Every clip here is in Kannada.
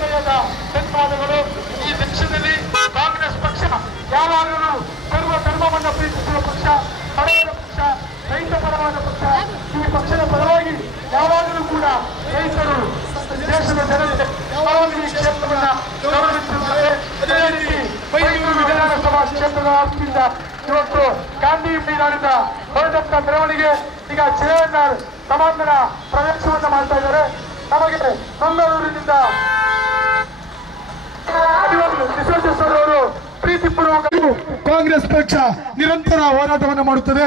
ಧನ್ಯವಾದಗಳು. ಈ ದೇಶದಲ್ಲಿ ಕಾಂಗ್ರೆಸ್ ಪಕ್ಷ ಯಾವಾಗಲೂ ಸರ್ವ ಧರ್ಮವನ್ನು ಪ್ರೀತಿಸುವ ಪಕ್ಷ, ಪಡೆಯುವ ಪಕ್ಷ, ರೈತ ಪರವಾದ ಪಕ್ಷ. ಈ ಪಕ್ಷದ ಪರವಾಗಿ ಯಾವಾಗಲೂ ಕೂಡ ರೈತರು, ದೇಶದ ಜನತೆ ಯಾವಾಗಲೂ ಈ ಕ್ಷೇತ್ರವನ್ನು ಗೌರವಿಸುತ್ತಾರೆ. ಅದೇ ರೀತಿ ಮೈಸೂರು ವಿಧಾನಸಭಾ ಕ್ಷೇತ್ರದ ವ್ಯಾಪ್ತಿಯಿಂದ ಇವತ್ತು ಗಾಂಧಿ ಮೈದಾನದ ಹೊರಟಂತ ಮೆರವಣಿಗೆ ಈಗ JNR ಸಮಾಂತರ ಪ್ರವೇಶವನ್ನು ಮಾಡ್ತಾ ಇದ್ದಾರೆ. ನಮಗೆ ಮಂಗಳೂರಿನಿಂದ ಅವರು ಪ್ರೀತಿಪೂರ್ವಕ ಕಾಂಗ್ರೆಸ್ ಪಕ್ಷ ನಿರಂತರ ಹೋರಾಟವನ್ನು ಮಾಡುತ್ತದೆ.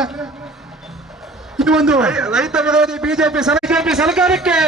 ಇದು ಒಂದು ರೈತ ವಿರೋಧಿ ಬಿಜೆಪಿ ಸರ್ಕಾರಕ್ಕೆ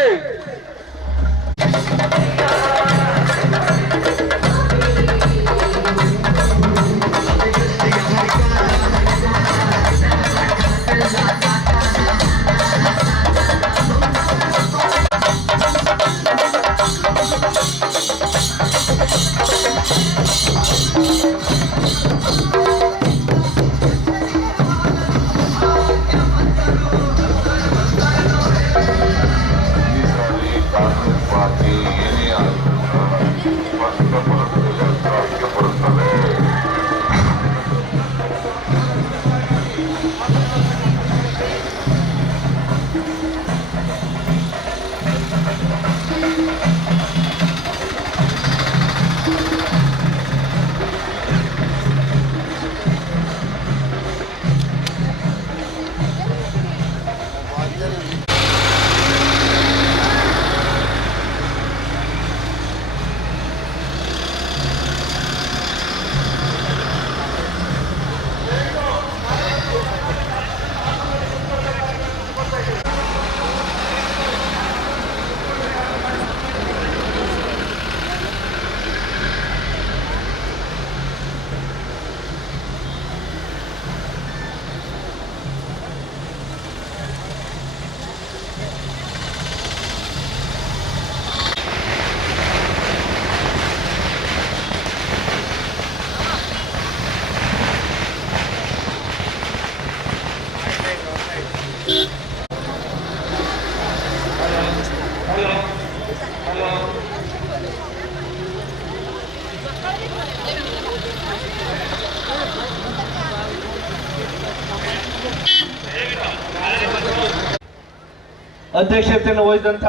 ಅಧ್ಯಕ್ಷತೆಯನ್ನು ವಹಿಸಿದಂಥ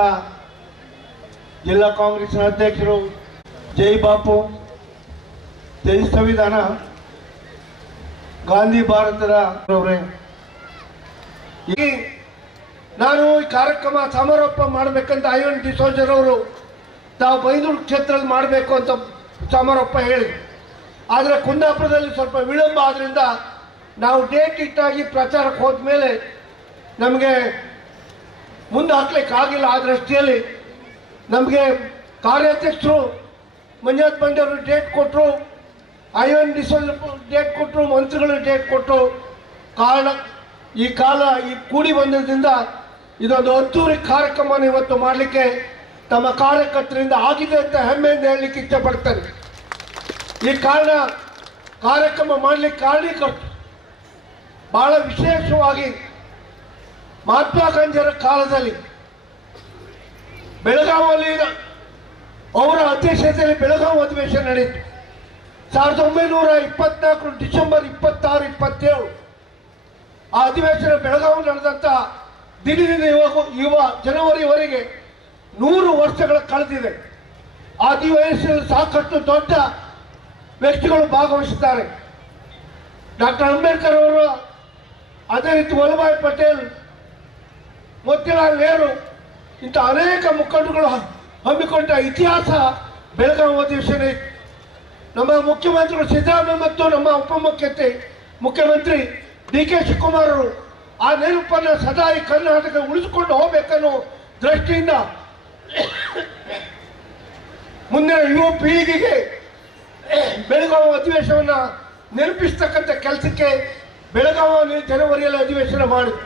ಜಿಲ್ಲಾ ಕಾಂಗ್ರೆಸ್ನ ಅಧ್ಯಕ್ಷರು ಜೈ ಬಾಪು, ಜೈ ಸಂವಿಧಾನ, ಗಾಂಧಿ ಭಾರತದ ಅವರೇ, ನಾನು ಈ ಕಾರ್ಯಕ್ರಮ ಸಮಾರೋಪ ಮಾಡಬೇಕಂತ ಐವನ್ ಡಿಸೋಜರವರು ತಾವು ಬೈಂದೂರು ಕ್ಷೇತ್ರದಲ್ಲಿ ಮಾಡಬೇಕು ಅಂತ ಸಮಾರೋಪ ಹೇಳಿ, ಆದರೆ ಕುಂದಾಪುರದಲ್ಲಿ ಸ್ವಲ್ಪ ವಿಳಂಬ ಆದ್ರಿಂದ ನಾವು ಡೇಟ್ ಇಟ್ಟಾಗಿ ಪ್ರಚಾರಕ್ಕೆ ಹೋದ ಮೇಲೆ ನಮಗೆ ಮುಂದೆ ಹಾಕ್ಲಿಕ್ಕೆ ಆಗಿಲ್ಲ. ಆ ದೃಷ್ಟಿಯಲ್ಲಿ ನಮಗೆ ಕಾರ್ಯಾಧ್ಯಕ್ಷರು ಮಂಜುನಾಥ್ ಬಂಡಿ ಅವರು ಡೇಟ್ ಕೊಟ್ಟರು, ಐವನ್ ಡಿಸೋಜ ಡೇಟ್ ಕೊಟ್ಟರು, ಮಂತ್ರಿಗಳು ಡೇಟ್ ಕೊಟ್ಟರು. ಈ ಕಾಲ ಕೂಡಿ ಬಂದಿದ್ದರಿಂದ ಇದೊಂದು ಅದ್ದೂರಿ ಕಾರ್ಯಕ್ರಮವನ್ನು ಇವತ್ತು ಮಾಡಲಿಕ್ಕೆ ತಮ್ಮ ಕಾರ್ಯಕರ್ತರಿಂದ ಆಗಿದೆ ಅಂತ ಹೆಮ್ಮೆಯಿಂದ ಹೇಳಲಿಕ್ಕೆ ಇಷ್ಟಪಡ್ತಾರೆ. ಈ ಕಾರ್ಯಕ್ರಮ ಮಾಡಲಿಕ್ಕೆ ಕಾರಣೀಕರ್ತರು ಬಹಳ ವಿಶೇಷವಾಗಿ ಮಹಾತ್ಮ ಗಾಂಧಿಯವರ ಕಾಲದಲ್ಲಿ ಬೆಳಗಾವಿಯಲ್ಲಿ ಅವರ ಅಧ್ಯಕ್ಷತೆಯಲ್ಲಿ ಬೆಳಗಾವಿ ಅಧಿವೇಶನ ನಡೆಯಿತು. 1924 ಡಿಸೆಂಬರ್ 26, 27 ಆ ಅಧಿವೇಶನ ಬೆಳಗಾವಿ ನಡೆದಂಥ ದಿನದಿಂದ ಜನವರಿವರೆಗೆ 100 ವರ್ಷಗಳ ಕಳೆದಿದೆ. ಆ ಅಧಿವೇಶನದಲ್ಲಿ ಸಾಕಷ್ಟು ದೊಡ್ಡ ವ್ಯಕ್ತಿಗಳು ಭಾಗವಹಿಸುತ್ತಾರೆ. ಡಾಕ್ಟರ್ ಅಂಬೇಡ್ಕರ್ ಅವರು, ಅದೇ ರೀತಿ ವಲ್ಲಭಾಯ್ ಪಟೇಲ್, ಮೋತಿಲಾಲ್ ನೆಹರು, ಇಂಥ ಅನೇಕ ಮುಖಂಡರುಗಳು ಹಮ್ಮಿಕೊಂಡ ಇತಿಹಾಸ ಬೆಳಗಾವಿ ಅಧಿವೇಶನ ಇತ್ತು. ನಮ್ಮ ಮುಖ್ಯಮಂತ್ರಿಗಳು ಸಿದ್ದರಾಮಯ್ಯ ಮತ್ತು ನಮ್ಮ ಮುಖ್ಯಮಂತ್ರಿ DK ಶಿವಕುಮಾರ್ ಅವರು ಆ ನೆನಪನ್ನು ಸದಾ ಈ ಕರ್ನಾಟಕ ಉಳಿಸಿಕೊಂಡು ಹೋಗ್ಬೇಕನ್ನೋ ದೃಷ್ಟಿಯಿಂದ ಮುಂದಿನ ಯುವ ಪೀಳಿಗೆಗೆ ಬೆಳಗಾವಿ ಅಧಿವೇಶನವನ್ನು ನೆನಪಿಸ್ತಕ್ಕಂಥ ಕೆಲಸಕ್ಕೆ ಬೆಳಗಾವಿ ಜನವರಿಯಲ್ಲಿ ಅಧಿವೇಶನ ಮಾಡಿದ್ರು.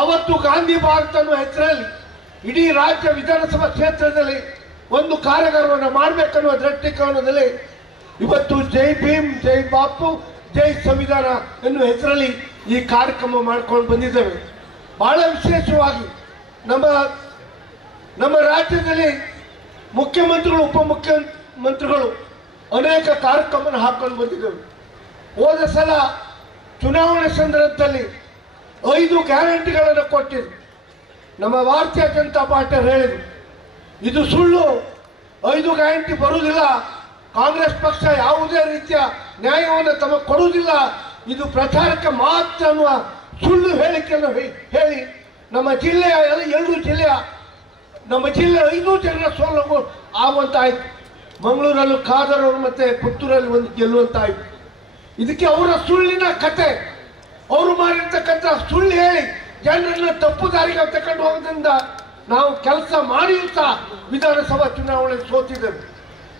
ಅವತ್ತು ಗಾಂಧಿ ಭಾರತ ಅನ್ನೋ ಹೆಸರಲ್ಲಿ ಇಡೀ ರಾಜ್ಯ ವಿಧಾನಸಭಾ ಕ್ಷೇತ್ರದಲ್ಲಿ ಒಂದು ಕಾರ್ಯಾಗಾರವನ್ನು ಮಾಡಬೇಕನ್ನುವ ದೃಷ್ಟಿಕೋನದಲ್ಲಿ ಇವತ್ತು ಜೈ ಭೀಮ್, ಜೈ ಬಾಪು, ಜೈ ಸಂವಿಧಾನ ಎನ್ನುವ ಹೆಸರಲ್ಲಿ ಈ ಕಾರ್ಯಕ್ರಮ ಮಾಡ್ಕೊಂಡು ಬಂದಿದ್ದೇವೆ. ಬಹಳ ವಿಶೇಷವಾಗಿ ನಮ್ಮ ರಾಜ್ಯದಲ್ಲಿ ಮುಖ್ಯಮಂತ್ರಿಗಳು, ಉಪಮುಖ್ಯಮಂತ್ರಿಗಳು ಅನೇಕ ಕಾರ್ಯಕ್ರಮವನ್ನು ಹಾಕೊಂಡು ಬಂದಿದ್ದೇವೆ. ಹೋದ ಸಲ ಚುನಾವಣೆ ಸಂದರ್ಭದಲ್ಲಿ 5 ಗ್ಯಾರಂಟಿಗಳನ್ನು ಕೊಟ್ಟಿದ್ರು. ನಮ್ಮ ಭಾರತೀಯ ಜನತಾ ಪಾರ್ಟಿ ಹೇಳಿದ್ರು ಇದು ಸುಳ್ಳು, 5 ಗ್ಯಾರಂಟಿ ಬರುವುದಿಲ್ಲ, ಕಾಂಗ್ರೆಸ್ ಪಕ್ಷ ಯಾವುದೇ ರೀತಿಯ ನ್ಯಾಯವನ್ನು ತಮಗೆ ಕೊಡುವುದಿಲ್ಲ, ಇದು ಪ್ರಚಾರಕ್ಕೆ ಮಾತ್ರ ಅನ್ನುವ ಸುಳ್ಳು ಹೇಳಿಕೆಯನ್ನು ಹೇಳಿ ನಮ್ಮ ಜಿಲ್ಲೆಯ 2 ಜಿಲ್ಲೆಯ ನಮ್ಮ ಜಿಲ್ಲೆ 5 ಜನರ ಸೋಲು ಆಗುವಂತಾಯ್ತು. ಮಂಗಳೂರಲ್ಲೂ ಖಾದರ್ ಅವರು ಮತ್ತೆ ಪುತ್ತೂರಲ್ಲಿ ಒಂದು ಗೆಲ್ಲುವಂತಾಯ್ತು. ಇದಕ್ಕೆ ಅವರ ಸುಳ್ಳಿನ ಕತೆ, ಅವರು ಮಾಡಿರ್ತಕ್ಕಂಥ ಸುಳ್ಳು ಹೇಳಿ ಜನರನ್ನು ತಪ್ಪು ದಾರಿಗೆ ತಗೊಂಡು ಹೋಗೋದ್ರಿಂದ ನಾವು ಕೆಲಸ ಮಾಡಿಯೂ ಸಹ ವಿಧಾನಸಭಾ ಚುನಾವಣೆ ಸೋತಿದ್ದೇವೆ.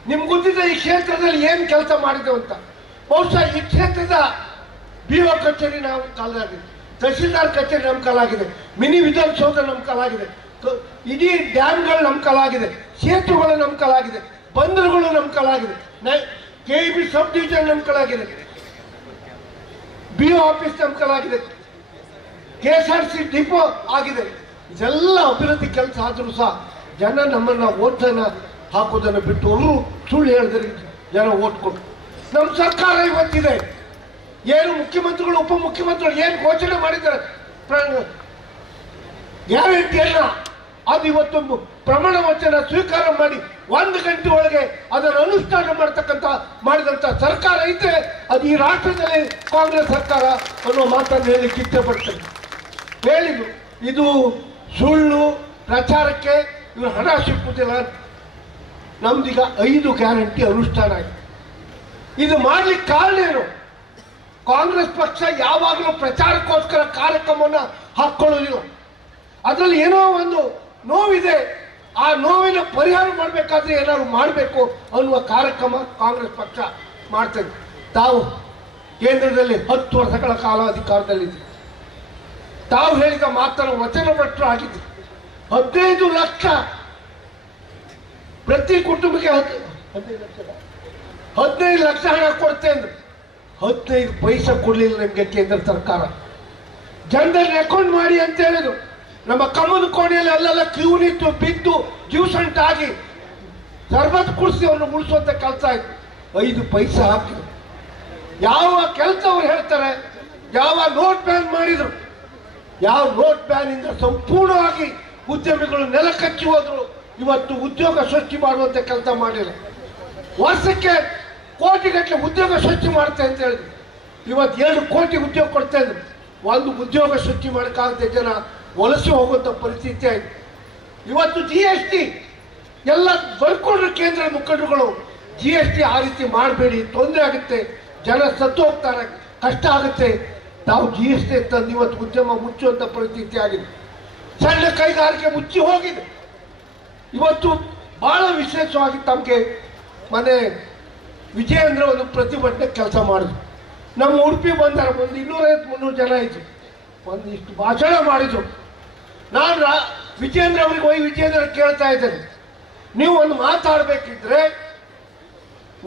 ನಿಮ್ಗೆ ಗೊತ್ತಿದೆ ಈ ಕ್ಷೇತ್ರದಲ್ಲಿ ಏನು ಕೆಲಸ ಮಾಡಿದ್ದೇವೆ ಅಂತ. ಬಹುಶಃ ಈ ಕ್ಷೇತ್ರದ BO ಕಚೇರಿ ನಮ್ಮ ಕಾಲಾಗಿದೆ, ತಹಶೀಲ್ದಾರ್ ಕಚೇರಿ ನಮ್ಮ ಕಾಲಾಗಿದೆ, ಮಿನಿ ವಿಧಾನಸೌಧ ನಮ್ಮ ಕಾಲಾಗಿದೆ, ಇಡೀ ಡ್ಯಾಮ್ಗಳು ನಮ್ಮ ಕಾಲಾಗಿದೆ, ಸೇತುವೆಗಳು ನಮ್ಮ ಕಾಲಾಗಿದೆ, ಬಂದರುಗಳು ನಮ್ಮ ಕಾಲಾಗಿದೆ, KEB ಸಬ್ ಡಿವಿಷನ್ ನಮ್ಮ ಕಾಲಾಗಿದೆ, BO ಆಫೀಸ್ ನಮ್ಮ ಕಾಲಾಗಿದೆ, KSRTC ಡಿಪೋ ಆಗಿದೆ. ಇದೆಲ್ಲ ಅಭಿವೃದ್ಧಿ ಕೆಲಸ ಆದರೂ ಸಹ ಜನ ನಮ್ಮನ್ನು ಓಟನ್ನು ಹಾಕೋದನ್ನು ಬಿಟ್ಟು ಅವರು ಸುಳ್ಳು ಹೇಳಿದ್ರೆ ಜನ ಓಟ್ ಕೊಟ್ಟು ನಮ್ಮ ಸರ್ಕಾರ ಇವತ್ತಿದೆ. ಏನು ಮುಖ್ಯಮಂತ್ರಿಗಳು, ಉಪಮುಖ್ಯಮಂತ್ರಿಗಳು ಏನು ಘೋಷಣೆ ಮಾಡಿದ್ದಾರೆ ಗ್ಯಾರಂಟಿಯನ್ನ, ಅದು ಇವತ್ತೊಂದು ಪ್ರಮಾಣ ವಚನ ಸ್ವೀಕಾರ ಮಾಡಿ 1 ಗಂಟೆ ಒಳಗೆ ಅದನ್ನು ಅನುಷ್ಠಾನ ಮಾಡಿದಂಥ ಸರ್ಕಾರ ಇದ್ರೆ ಅದು ಈ ರಾಷ್ಟ್ರದಲ್ಲಿ ಕಾಂಗ್ರೆಸ್ ಸರ್ಕಾರ ಅನ್ನೋ ಮಾತನ್ನು ಹೇಳಲಿಕ್ಕೆ ಇಷ್ಟಪಡ್ತೇನೆ. ಹೇಳಿದ್ರು ಇದು ಸುಳ್ಳು, ಪ್ರಚಾರಕ್ಕೆ ಇವರು ಹಣ ಸಿಕ್ಕುತ್ತಿಲ್ಲ. ನಮ್ದೀಗ 5 ಗ್ಯಾರಂಟಿ ಅನುಷ್ಠಾನ ಆಗಿದೆ. ಇದು ಮಾಡ್ಲಿಕ್ಕೆ ಕಾರಣ ಏನು? ಕಾಂಗ್ರೆಸ್ ಪಕ್ಷ ಯಾವಾಗಲೂ ಪ್ರಚಾರಕ್ಕೋಸ್ಕರ ಕಾರ್ಯಕ್ರಮವನ್ನು ಹಾಕ್ಕೊಳ್ಳೋದಿಲ್ಲ. ಅದರಲ್ಲಿ ಏನೋ ಒಂದು ನೋವಿದೆ, ಆ ನೋವಿನ ಪರಿಹಾರ ಮಾಡಬೇಕಾದ್ರೆ ಏನಾದ್ರು ಮಾಡಬೇಕು ಅನ್ನುವ ಕಾರ್ಯಕ್ರಮ ಕಾಂಗ್ರೆಸ್ ಪಕ್ಷ ಮಾಡ್ತದೆ. ತಾವು ಕೇಂದ್ರದಲ್ಲಿ 10 ವರ್ಷಗಳ ಕಾಲ ಅಧಿಕಾರದಲ್ಲಿದೆ. ತಾವು ಹೇಳಿದ ಮಾತನ್ನು ವಚನಭ್ರಷ್ಟರು ಆಗಿದ್ರು. 15 ಲಕ್ಷ ಪ್ರತಿ ಕುಟುಂಬಕ್ಕೆ 15 ಲಕ್ಷ ಹಣ ಕೊಡ್ತೇನೆ ಅಂದ್ರೆ 15 ಪೈಸೆ ಕೊಡಲಿಲ್ಲ ನಿಮಗೆ ಕೇಂದ್ರ ಸರ್ಕಾರ. ಜನರಲ್ಲಿ ಅಕೌಂಟ್ ಮಾಡಿ ಅಂತ ಹೇಳಿದ್ರು. ನಮ್ಮ ಕಮದ ಕೋಣೆಯಲ್ಲಿ ಅಲ್ಲೆಲ್ಲ ಕ್ಯೂ ನಿಂತು ಬಿದ್ದು ಜ್ಯೂಸಂಟಾಗಿ ಸರ್ಬತ್ ಕುಡಿಸಿ ಅವ್ರನ್ನ ಉಳಿಸುವಂತ ಕೆಲಸ ಆಯ್ತು. 5 ಪೈಸೆ ಹಾಕಿದ್ರು. ಯಾವ ಕೆಲಸ ಅವ್ರು ಹೇಳ್ತಾರೆ, ಯಾವ ನೋಟ್ ಬ್ಯಾನ್ ಮಾಡಿದ್ರು, ಯಾವ ನೋಟ್ ಬ್ಯಾನ್ ಇಂದ ಸಂಪೂರ್ಣವಾಗಿ ಉದ್ಯಮಿಗಳು ನೆಲ ಕಚ್ಚಿ ಹೋದ್ರು. ಇವತ್ತು ಉದ್ಯೋಗ ಸೃಷ್ಟಿ ಮಾಡುವಂತ ಕೆಲಸ ಮಾಡಿಲ್ಲ. ವರ್ಷಕ್ಕೆ ಕೋಟಿಗಟ್ಟಲೆ ಉದ್ಯೋಗ ಸೃಷ್ಟಿ ಮಾಡ್ತೇನೆ ಅಂತ ಹೇಳಿದ್ರು. ಇವತ್ತು 2 ಕೋಟಿ ಉದ್ಯೋಗ ಕೊಡ್ತಾ ಇದ್ರು. ಒಂದು ಉದ್ಯೋಗ ಸೃಷ್ಟಿ ಮಾಡೋಕ್ಕಾಗದೆ ಜನ ವಲಸೆ ಹೋಗುವಂಥ ಪರಿಸ್ಥಿತಿ ಆಯಿತು. ಇವತ್ತು GST ಎಲ್ಲ ಬರ್ಕೊಂಡ್ರು ಕೇಂದ್ರ ಮುಖಂಡರುಗಳು, GST ಆ ರೀತಿ ಮಾಡಬೇಡಿ, ತೊಂದರೆ ಆಗುತ್ತೆ, ಜನ ಸತ್ತು ಹೋಗ್ತಾರೆ, ಕಷ್ಟ ಆಗುತ್ತೆ. ನಾವು GST ತಂದು ಇವತ್ತು ಉದ್ಯಮ ಮುಚ್ಚುವಂಥ ಪರಿಸ್ಥಿತಿ ಆಗಿದೆ. ಸಣ್ಣ ಕೈಗಾರಿಕೆ ಮುಚ್ಚಿ ಹೋಗಿದೆ. ಇವತ್ತು ಬಹಳ ವಿಶೇಷವಾಗಿ ತಮಗೆ ಮನೆ ವಿಜಯೇಂದ್ರ ಒಂದು ಪ್ರತಿಭಟನೆ ಕೆಲಸ ಮಾಡಿದ್ರು. ನಮ್ಮ ಉಡುಪಿ ಬಂದಾರ ಒಂದು 250-300 ಜನ ಇದ್ರು. ಒಂದಿಷ್ಟು ಭಾಷಣ ಮಾಡಿದ್ರು. ನಾನು ವಿಜಯೇಂದ್ರ ಅವರಿಗೆ ಹೋಗಿ ವಿಜಯೇಂದ್ರ ಕೇಳ್ತಾ ಇದ್ದೇನೆ, ನೀವು ಒಂದು ಮಾತಾಡಬೇಕಿದ್ರೆ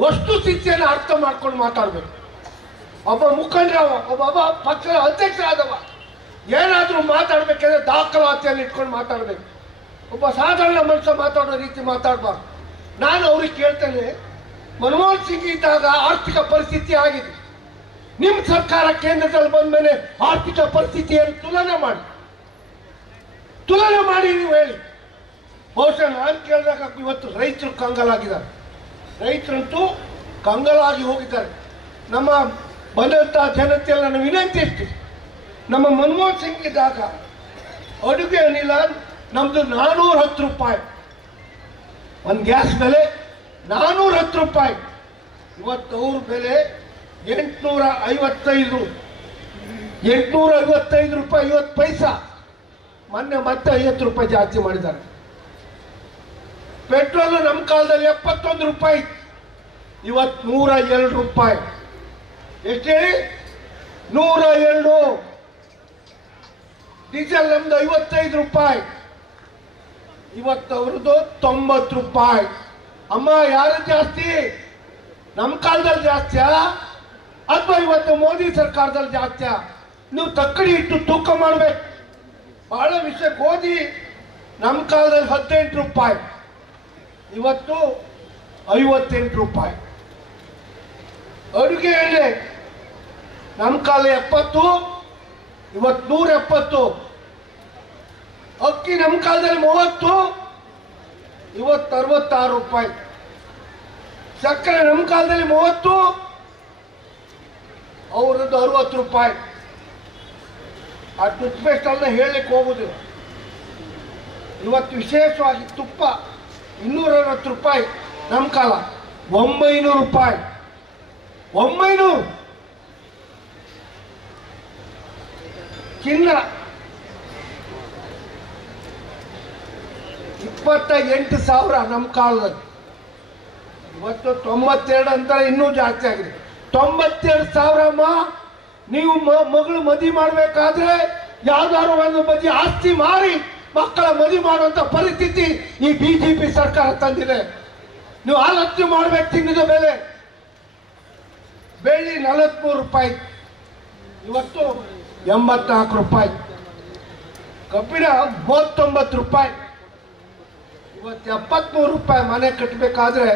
ವಸ್ತು ಸ್ಥಿತಿಯನ್ನು ಅರ್ಥ ಮಾಡ್ಕೊಂಡು ಮಾತಾಡಬೇಕು. ಒಬ್ಬ ಮುಖಂಡರವ, ಒಬ್ಬ ಪಕ್ಷದ ಅಧ್ಯಕ್ಷರಾದವ ಏನಾದರೂ ಮಾತಾಡಬೇಕಂದ್ರೆ ದಾಖಲಾತಿಯನ್ನು ಇಟ್ಕೊಂಡು ಮಾತಾಡಬೇಕು. ಒಬ್ಬ ಸಾಧಾರಣ ಮನುಷ್ಯ ಮಾತಾಡೋ ರೀತಿ ಮಾತಾಡಬಾರ್ದು. ನಾನು ಅವ್ರಿಗೆ ಕೇಳ್ತೇನೆ, ಮನಮೋಹನ್ ಸಿಂಗ್ ಇದ್ದಾಗ ಆರ್ಥಿಕ ಪರಿಸ್ಥಿತಿ ಆಗಿದೆ, ನಿಮ್ಮ ಸರ್ಕಾರ ಕೇಂದ್ರದಲ್ಲಿ ಬಂದ ಮೇಲೆ ಆರ್ಥಿಕ ಪರಿಸ್ಥಿತಿಯನ್ನು ತುಲನೆ ಮಾಡಿ ನೀವು ಹೇಳಿ. ಬಹುಶಃ ನಾನು ಕೇಳಿದಾಗ ಇವತ್ತು ರೈತರು ಕಂಗಾಲಾಗಿದ್ದಾರೆ. ರೈತರಂತೂ ಕಂಗಾಲಾಗಿ ಹೋಗಿದ್ದಾರೆ. ನಮ್ಮ ಬಂದಂಥ ಜನತೆಯಲ್ಲ ನನ್ನ ವಿನಂತಿ ಇತ್ತು, ನಮ್ಮ ಮನಮೋಹನ್ ಸಿಂಗ್ ಇದ್ದಾಗ ಅಡುಗೆ ಅನಿಲ ನಮ್ದು 410 ರೂಪಾಯಿ, ಒಂದು ಗ್ಯಾಸ್ ಬೆಲೆ 410 ರೂಪಾಯಿ. ಇವತ್ತು ಅವ್ರ ಬೆಲೆ 855 ರೂಪಾಯಿ 50 ಪೈಸಾ. ಮೊನ್ನೆ ಮತ್ತೆ 50 ರೂಪಾಯಿ ಜಾಸ್ತಿ ಮಾಡಿದ್ದಾರೆ. ಪೆಟ್ರೋಲ್ ನಮ್ಮ ಕಾಲದಲ್ಲಿ 71 ರೂಪಾಯಿ, ಇವತ್ತು 102 ರೂಪಾಯಿ. ಎಷ್ಟು ಹೇಳಿ? 102. ಡೀಸೆಲ್ ನಮ್ದು 55 ರೂಪಾಯಿ, ಇವತ್ತು ಅವ್ರದ್ದು 90 ರೂಪಾಯಿ. ಅಮ್ಮ ಯಾರು ಜಾಸ್ತಿ? ನಮ್ಮ ಕಾಲದಲ್ಲಿ ಜಾಸ್ತಿಯಾ ಅಥವಾ ಇವತ್ತು ಮೋದಿ ಸರ್ಕಾರದಲ್ಲಿ ಜಾಸ್ತಿಯಾ? ನೀವು ತಕ್ಕಡಿ ಇಟ್ಟು ತೂಕ ಮಾಡ್ಬೇಕು. ಬಹಳ ವಿಷಯ. ಗೋಧಿ ನಮ್ಮ ಕಾಲದಲ್ಲಿ 18 ರೂಪಾಯಿ, ಇವತ್ತು 58 ರೂಪಾಯಿ. ಅಡುಗೆ ಎಣ್ಣೆ ನಮ್ಮ ಕಾಲ 70, ಇವತ್ತು 170. ಅಕ್ಕಿ ನಮ್ಮ ಕಾಲದಲ್ಲಿ 30, ಇವತ್ತು 66 ರೂಪಾಯಿ. ಸಕ್ಕರೆ ನಮ್ಮ ಕಾಲದಲ್ಲಿ 30, ಅವರದ್ದು 60 ರೂಪಾಯಿ. ಆ ಟೂತ್ ಪೇಸ್ಟ್ ಅನ್ನ ಹೇಳಲಿಕ್ಕೆ ಹೋಗುದಿಲ್ಲ. ಇವತ್ತು ವಿಶೇಷವಾಗಿ ತುಪ್ಪ 260 ರೂಪಾಯಿ, ನಮ್ಮ ಕಾಲ 900 ರೂಪಾಯಿ. 900. ಚಿನ್ನ 28,000 ನಮ್ಮ ಕಾಲದಲ್ಲಿ. ಇವತ್ತು 92 ಅಂತ ಇನ್ನೂ ಜಾಸ್ತಿ ಆಗಿದೆ. 92,000 ಅಮ್ಮ. ನೀವು ಮಗಳು ಮದುವೆ ಮಾಡಬೇಕಾದ್ರೆ ಯಾವ್ದಾದ್ರು ಒಂದು ಮದುವೆ ಆಸ್ತಿ ಮಾರಿ ಮಕ್ಕಳ ಮದುವೆ ಮಾಡುವಂತ ಪರಿಸ್ಥಿತಿ ಈ ಬಿಜೆಪಿ ಸರ್ಕಾರ ತಂದಿದೆ. ನೀವು ಆಲೋಚನೆ ಮಾಡ್ಬೇಕು. ತಿಂಗಳ ಬೆಲೆ ಬೆಳ್ಳಿ 43 ರೂಪಾಯಿ, ಇವತ್ತು 84 ರೂಪಾಯಿ. ಕಬ್ಬಿಣ 39 ರೂಪಾಯಿ, ಇವತ್ತು 73 ರೂಪಾಯಿ. ಮನೆ ಕಟ್ಟಬೇಕಾದ್ರೆ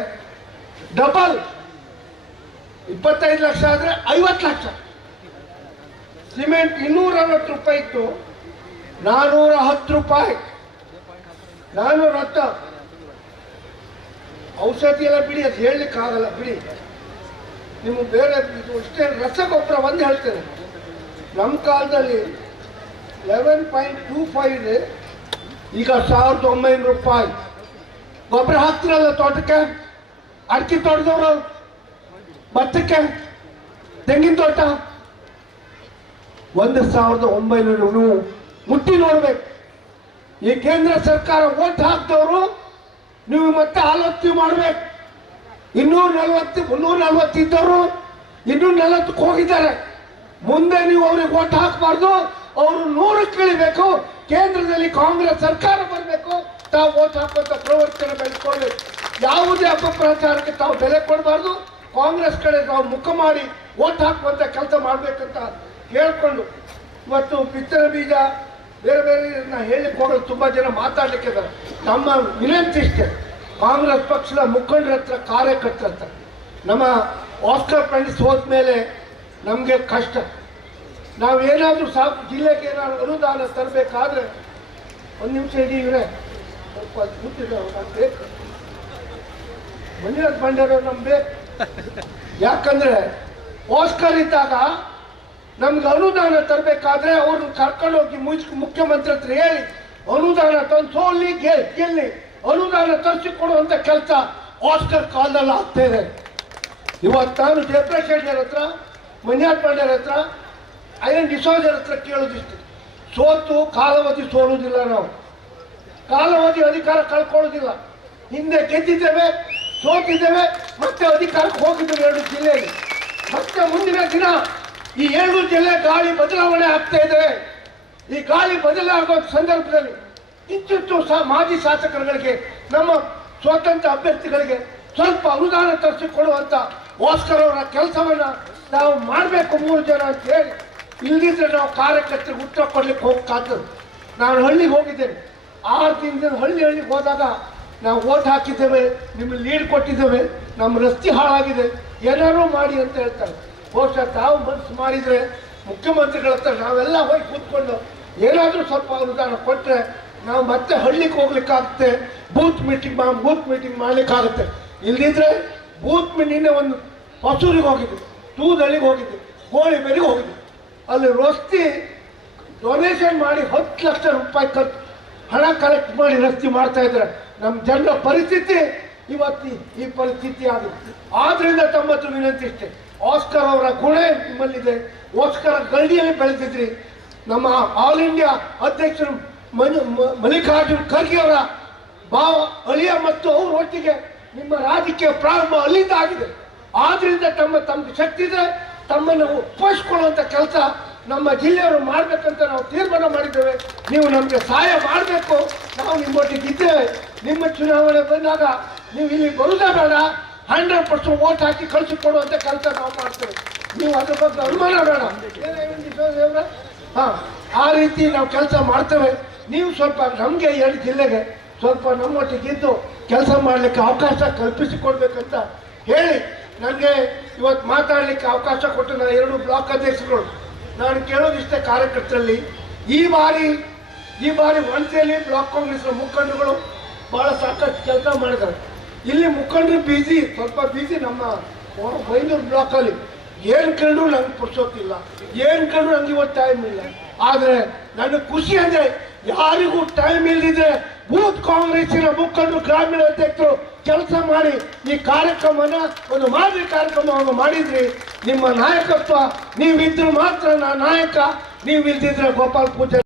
ಡಬಲ್ 25 ಲಕ್ಷ ಆದ್ರೆ 50 ಲಕ್ಷ. ಸಿಮೆಂಟ್ 260 ರೂಪಾಯಿ ಇತ್ತು, 410 ರೂಪಾಯಿ. 410. ಔಷಧಿ ಎಲ್ಲ ಬಿಡಿ, ಅದು ಹೇಳಲಿಕ್ಕೆ ಆಗಲ್ಲ ಬಿಡಿ. ನಿಮಗೆ ಬೇರೆ ಅಷ್ಟೇ. ರಸಗೊಬ್ಬರ ಒಂದು ಹೇಳ್ತೇನೆ. ನಮ್ಮ ಕಾಲದಲ್ಲಿ 11.25 ಇದೆ, ಈಗ 1900 ರೂಪಾಯಿ. ಗೊಬ್ಬರ ಹಾಕ್ತಿರಲ್ಲ ತೋಟಕ್ಕೆ, ಅಡಿಕೆ ತೋಟದವರು, ಭತ್ತಕ್ಕೆ, ತೆಂಗಿನ ತೋಟ 1900 ಮುಟ್ಟಿ ನೋಡ್ಬೇಕು. ಈ ಕೇಂದ್ರ ಸರ್ಕಾರ ಓಟ್ ಹಾಕ್ದವರು ನೀವು ಮತ್ತೆ ಆಲೋಚನೆ ಮಾಡ್ಬೇಕು. 340 ಇದ್ದವರು 240 ಹೋಗಿದ್ದಾರೆ. ಮುಂದೆ ನೀವು ಅವ್ರಿಗೆ ಓಟ್ ಹಾಕಬಾರ್ದು, ಅವರು 100ಕ್ಕೆ ಇಳಿಬೇಕು. ಕೇಂದ್ರದಲ್ಲಿ ಕಾಂಗ್ರೆಸ್ ಸರ್ಕಾರ ಬರಬೇಕು. ತಾವು ಓಟ್ ಹಾಕುವಂತ ಪ್ರವರ್ತನೆ ಬೆಳೆಸ್ಕೊಳ್ಬೇಕು. ಯಾವುದೇ ಅಪಪ್ರಚಾರಕ್ಕೆ ತಾವು ಬೆಲೆ ಕೊಡಬಾರ್ದು. ಕಾಂಗ್ರೆಸ್ ಕಡೆ ತಾವು ಮುಖ ಮಾಡಿ ಓಟ್ ಹಾಕುವಂತ ಕೆಲಸ ಮಾಡ್ಬೇಕಂತ ಹೇಳ್ಕೊಂಡು, ಇವತ್ತು ಬಿತ್ತನೆ ಬೀಜ ಬೇರೆ ಬೇರೆ ಹೇಳಿಕ್ಕೆ ಹೋಗೋದು ತುಂಬಾ ಜನ ಮಾತಾಡ್ಲಿಕ್ಕೆ ಇದ್ದಾರೆ. ನಮ್ಮ ವಿನಂತಿ ಇಷ್ಟೇ, ಕಾಂಗ್ರೆಸ್ ಪಕ್ಷದ ಮುಖಂಡರ ಹತ್ರ, ಕಾರ್ಯಕರ್ತರ ಹತ್ರ, ನಮ್ಮ ಆಸ್ಕರ್ ಫ್ರೆಂಡ್ಸ್ ಹೋದ್ಮೇಲೆ ನಮಗೆ ಕಷ್ಟ. ನಾವೇನಾದ್ರೂ ಸಾಕು ಜಿಲ್ಲೆಗೆ ಏನಾದ್ರು ಅನುದಾನ ತರಬೇಕಾದ್ರೆ, ಒಂದು ನಿಮಿಷ ಇದೀವ್ರೆ ಸ್ವಲ್ಪ ಕೂತಿದ್ದಾರೆ, ನಮ್ಗೆ ಬೇಕು. ಮಂಜುನಾಥ್ ಬಂಡೇರು ನಮ್ಗೆ ಬೇಕು. ಯಾಕಂದ್ರೆ ಆಸ್ಕರ್ ಇದ್ದಾಗ ನಮ್ಗೆ ಅನುದಾನ ತರಬೇಕಾದ್ರೆ ಅವ್ರನ್ನ ಕರ್ಕೊಂಡು ಹೋಗಿ ಮುಖ್ಯಮಂತ್ರಿ ಹತ್ರ ಹೇಳಿ ಅನುದಾನ ತಂದು ಸೋಲಿ ಗೆಲ್ಲಿ ಅನುದಾನ ತರಿಸಿಕೊಡುವಂತ ಕೆಲಸ ಆಸ್ಕರ್ ಕಾಲದಲ್ಲಿ ಆಗ್ತಾ ಇದೆ. ಇವತ್ತು ನಾನು ಜಯಪ್ರಕಾಶ್ ರೆಡ್ಡಿ ಹತ್ರ, ಮಂಜುನಾಥ್ ಬಂಡೇರ ಹತ್ರ, ಐರನ್ ಡಿಸೋಜರ್ ಹತ್ರ ಕೇಳೋದಿಷ್ಟು, ಸೋತು ಕಾಲಾವಧಿ ಸೋಲುವುದಿಲ್ಲ. ನಾವು ಕಾಲಾವಧಿ ಅಧಿಕಾರ ಕಳ್ಕೊಳ್ಳೋದಿಲ್ಲ. ಹಿಂದೆ ಗೆದ್ದಿದ್ದೇವೆ, ಸೋತಿದ್ದೇವೆ, ಮತ್ತೆ ಅಧಿಕಾರಕ್ಕೆ ಹೋಗಿದ್ದೇವೆ 2 ಜಿಲ್ಲೆಯಲ್ಲಿ. ಮತ್ತೆ ಮುಂದಿನ ದಿನ ಈ 2 ಜಿಲ್ಲೆ ಗಾಳಿ ಬದಲಾವಣೆ ಆಗ್ತಾ ಇದೆ. ಈ ಗಾಳಿ ಬದಲಾಗುವ ಸಂದರ್ಭದಲ್ಲಿ ಕಿಂಚಿತ್ತು ಮಾಜಿ ಶಾಸಕರುಗಳಿಗೆ, ನಮ್ಮ ಸ್ವತಂತ್ರ ಅಭ್ಯರ್ಥಿಗಳಿಗೆ ಸ್ವಲ್ಪ ಅನುದಾನ ತರಿಸಿಕೊಡುವಂತ ಆಸ್ಕರ್ ಅವರ ಕೆಲಸವನ್ನ ನಾವು ಮಾಡಬೇಕು 3 ಜನ ಅಂತ ಹೇಳಿ. ಇಲ್ಲದಿದ್ರೆ ನಾವು ಕಾರ್ಯಕರ್ತರಿಗೆ ಉತ್ತರ ಕೊಡ್ಲಿಕ್ಕೆ ಹೋಗಕ್ಕಾಗ್ತದೆ. ನಾನು ಹಳ್ಳಿಗೆ ಹೋಗಿದ್ದೇನೆ. 6 ದಿನದಿಂದ ಹಳ್ಳಿಗೆ ಹೋದಾಗ ನಾವು ಓಟ್ ಹಾಕಿದ್ದೇವೆ, ನಿಮಗೆ ಲೀಡ್ ಕೊಟ್ಟಿದ್ದೇವೆ, ನಮ್ಮ ರಸ್ತೆ ಹಾಳಾಗಿದೆ, ಏನಾರು ಮಾಡಿ ಅಂತ ಹೇಳ್ತಾರೆ. ಬಹುಶಃ ತಾವು ಮನಸ್ಸು ಮಾಡಿದರೆ ಮುಖ್ಯಮಂತ್ರಿಗಳ ಹತ್ರ ನಾವೆಲ್ಲ ಹೋಗಿ ಕೂತ್ಕೊಂಡು ಏನಾದರೂ ಸ್ವಲ್ಪ ಅನುದಾನ ಕೊಟ್ಟರೆ ನಾವು ಮತ್ತೆ ಹಳ್ಳಿಗೆ ಹೋಗ್ಲಿಕ್ಕಾಗುತ್ತೆ. Booth meeting ಮಾಡ್ಲಿಕ್ಕಾಗುತ್ತೆ. ಇಲ್ದಿದ್ರೆ ನಿನ್ನೆ ಒಂದು ಹೊಸೂರಿಗೆ ಹೋಗಿದ್ದೆ, ತೂದಳ್ಳಿಗೆ ಹೋಗಿದ್ದೆ, ಕೋಳಿಬೇರಿಗೆ ಹೋಗಿದ್ದೆ. ಅಲ್ಲಿ ರಸ್ತೆ ಡೊನೇಷನ್ ಮಾಡಿ 10 ಲಕ್ಷ ರೂಪಾಯಿ ಹಣ ಕಲೆಕ್ಟ್ ಮಾಡಿ ರಸ್ತೆ ಮಾಡ್ತಾ ಇದ್ದಾರೆ. ನಮ್ಮ ಜನರ ಪರಿಸ್ಥಿತಿ ಇವತ್ತು ಈ ಪರಿಸ್ಥಿತಿ ಆಗುತ್ತೆ. ಆದ್ರಿಂದ ತಮ್ಮತ್ತು ವಿನಂತಿ ಇಷ್ಟೇ, ಆಸ್ಕರ್ ಅವರ ಗುಣ ನಿಮ್ಮಲ್ಲಿದೆ. ಆಸ್ಕರ್ ಗಲ್ಡಿಯಲ್ಲಿ ಬೆಳೆದಿದ್ರಿ. ನಮ್ಮ ಆಲ್ ಇಂಡಿಯಾ ಅಧ್ಯಕ್ಷರು ಮಲ್ಲಿಕಾರ್ಜುನ್ ಖರ್ಗೆ ಅವರ ಭಾವ ಅಳಿಯ ಮತ್ತು ಅವ್ರ ಒಟ್ಟಿಗೆ ನಿಮ್ಮ ರಾಜಕೀಯ ಪ್ರಾರಂಭ ಅಲ್ಲಿಂದ ಆಗಿದೆ. ಆದ್ರಿಂದ ತಮ್ಗೆ ಶಕ್ತಿ ಇದೆ, ತಮ್ಮನ್ನು ಒಪ್ಪಿಸ್ಕೊಳ್ಳುವಂತ ಕೆಲಸ ನಮ್ಮ ಜಿಲ್ಲೆಯವರು ಮಾಡ್ಬೇಕಂತ ನಾವು ತೀರ್ಮಾನ ಮಾಡಿದ್ದೇವೆ. ನೀವು ನಮಗೆ ಸಹಾಯ ಮಾಡಬೇಕು. ನಾವು ನಿಮ್ಮೊಟ್ಟಿಗೆ ಇದ್ದೇವೆ. ನಿಮ್ಮ ಚುನಾವಣೆ ಬಂದಾಗ ನೀವು ಇಲ್ಲಿ ಬರುವುದೇ ಬೇಡ, 100% ವೋಟ್ ಹಾಕಿ ಕಳಿಸಿಕೊಡುವಂತ ಕೆಲಸ ನಾವು ಮಾಡ್ತೇವೆ. ನೀವು ಅದ್ರ ಬಗ್ಗೆ ಅನುಮಾನ ಬೇಡ. ಆ ರೀತಿ ನಾವು ಕೆಲಸ ಮಾಡ್ತೇವೆ. ನೀವು ಸ್ವಲ್ಪ ನಮಗೆ 2 ಜಿಲ್ಲೆಗೆ ಸ್ವಲ್ಪ ನಮ್ಮೊಟ್ಟಿಗಿದ್ದು ಕೆಲಸ ಮಾಡಲಿಕ್ಕೆ ಅವಕಾಶ ಕಲ್ಪಿಸಿಕೊಡ್ಬೇಕಂತ ಹೇಳಿ ನನಗೆ ಇವತ್ತು ಮಾತಾಡಲಿಕ್ಕೆ ಅವಕಾಶ ಕೊಟ್ಟು ನಾನು 2 ಬ್ಲಾಕ್ ಅಧ್ಯಕ್ಷರುಗಳು ನಾನು ಕೇಳೋದಿಷ್ಟೇ ಕಾರ್ಯಕರ್ತರಲ್ಲಿ, ಈ ಬಾರಿ ಒಂದ್ಸಲಿ ಬ್ಲಾಕ್ ಕಾಂಗ್ರೆಸ್ ಮುಖಂಡರುಗಳು ಬಹಳ ಸಾಕಷ್ಟು ಕೆಲಸ ಮಾಡಿದ್ದಾರೆ. ಇಲ್ಲಿ ಮುಖಂಡರು ಸ್ವಲ್ಪ ಬಿಸಿ ನಮ್ಮ ಬೈಂದೂರು ಬ್ಲಾಕಲ್ಲಿ ಏನು ಕಂಡು ನಂಗೆ ಪುರ್ಸೋತಿಲ್ಲ, ಏನು ಕಂಡು ನಂಗೆ ಇವತ್ತು ಟೈಮ್ ಇಲ್ಲ. ಆದರೆ ನನಗೆ ಖುಷಿ ಅಂದರೆ ಯಾರಿಗೂ ಟೈಮ್ ಇಲ್ಲದಿದ್ರೆ ಬೂತ್ ಕಾಂಗ್ರೆಸ್ಸಿನ ಮುಖಂಡರು ಗ್ರಾಮೀಣ ಅಧ್ಯಕ್ಷರು ಕೆಲಸ ಮಾಡಿ ಈ ಕಾರ್ಯಕ್ರಮನ ಒಂದು ಮಾದರಿ ಕಾರ್ಯಕ್ರಮವನ್ನು ಮಾಡಿದ್ರಿ. ನಿಮ್ಮ ನಾಯಕತ್ವ ನೀವಿದ್ರು ಮಾತ್ರ ನಾ ನಾಯಕ, ನೀವಿಲ್ದಿದ್ರೆ ಗೋಪಾಲ್ ಪೂಜೆ.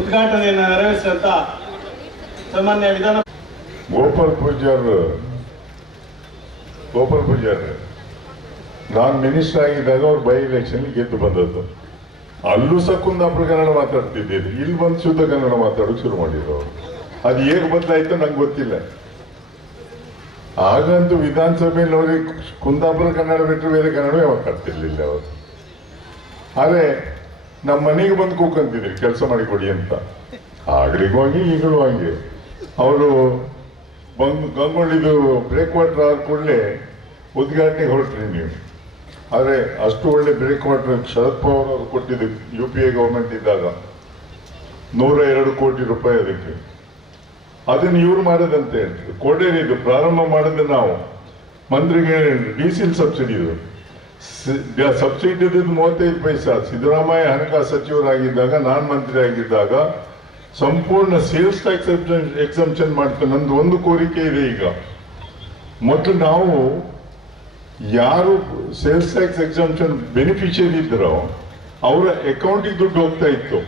ಉದ್ಘಾಟನೆಯನ್ನು ನೆರವೇರಿಸಿದಂತ ಸಾಮಾನ್ಯ ವಿಧಾನ ಗೋಪಾಲ್ ಪೂಜಾರ್ ನಾನು ಮಿನಿಸ್ಟರ್ ಆಗಿದ್ದಾಗ ಅವ್ರು ಬೈ ಎಲೆಕ್ಷನ್ ಗೆದ್ದು ಬಂದದ್ದು. ಅಲ್ಲೂ ಸಹ ಕುಂದಾಪುರ ಕನ್ನಡ ಮಾತಾಡ್ತಿದ್ದೀರಿ, ಇಲ್ಲಿ ಬಂದು ಶುದ್ಧ ಕನ್ನಡ ಮಾತಾಡೋಕೆ ಶುರು ಮಾಡಿದ್ರು ಅವರು. ಅದು ಹೇಗೆ ಬದಲಾಯ್ತು ನಂಗೆ ಗೊತ್ತಿಲ್ಲ. ಆಗಂತೂ ವಿಧಾನಸಭೆಯಲ್ಲಿ ಅವ್ರಿಗೆ ಕುಂದಾಪುರ ಕನ್ನಡ ಬಿಟ್ಟರೆ ಬೇರೆ ಕನ್ನಡವೇ ಮಾತಾಡ್ತಿರ್ಲಿಲ್ಲ ಅವರು. ಆದರೆ ನಮ್ಮ ಮನೆಗೆ ಬಂದು ಕೂಕಂತಿದ್ರಿ ಕೆಲಸ ಮಾಡಿಕೊಡಿ ಅಂತ. ಆಗ್ಲಿಗೂ ಹಾಗೆ ಈಗಲೂ ಹಾಗೆ. ಅವರು ಬಂದು ಗಂಗೊಂಡಿದ್ದು ಬ್ರೇಕ್ ವಾಟರ್ ಆದ ಕೂಡಲೇ ಉದ್ಘಾಟನೆಗೆ ಹೊರಟ್ರಿ ನೀವು. ಆದರೆ ಅಷ್ಟು ಒಳ್ಳೆ ಬ್ರೇಕ್ ವಾಟರ್ ಶರದ್ ಪವಾರ್ ಅವರು ಕೊಟ್ಟಿದ್ದು UPA ಗೌರ್ಮೆಂಟ್ ಇದ್ದಾಗ 102 ಕೋಟಿ ರೂಪಾಯಿ ಅದಕ್ಕೆ. ಅದನ್ನು ಇವ್ರು ಮಾಡೋದಂತ ಹೇಳ್ತೀವಿ. ಕೋಡೇರಿದು ಪ್ರಾರಂಭ ಮಾಡಿದ್ರೆ ನಾವು ಮಂತ್ರಿಗೆ ಡೀಸೆಲ್ ಸಬ್ಸಿಡಿ ಇದು ಸಬ್ಸಿಡಿ ಇದ್ದಿದ್ದು 35 ಪೈಸಾ. ಸಿದ್ದರಾಮಯ್ಯ ಹಣಕಾಸು ಸಚಿವರಾಗಿದ್ದಾಗ, ನಾನು ಮಂತ್ರಿ ಆಗಿದ್ದಾಗ ಸಂಪೂರ್ಣ ಸೇಲ್ಸ್ ಟ್ಯಾಕ್ಸ್ ಎಕ್ಸಂಪ್ಷನ್ ಮಾಡ್ತಾರೆ. ನಂದು ಒಂದು ಕೋರಿಕೆ ಇದೆ. ಈಗ ಮೊದಲು ನಾವು ಯಾರು ಸೇಲ್ಸ್ ಟ್ಯಾಕ್ಸ್ ಎಕ್ಸಂಪ್ಷನ್ ಬೆನಿಫಿಷಿಯರಿ ಇದ್ದರೋ ಅವರ ಅಕೌಂಟಿಗೆ ದುಡ್ಡು ಹೋಗ್ತಾ ಇತ್ತು.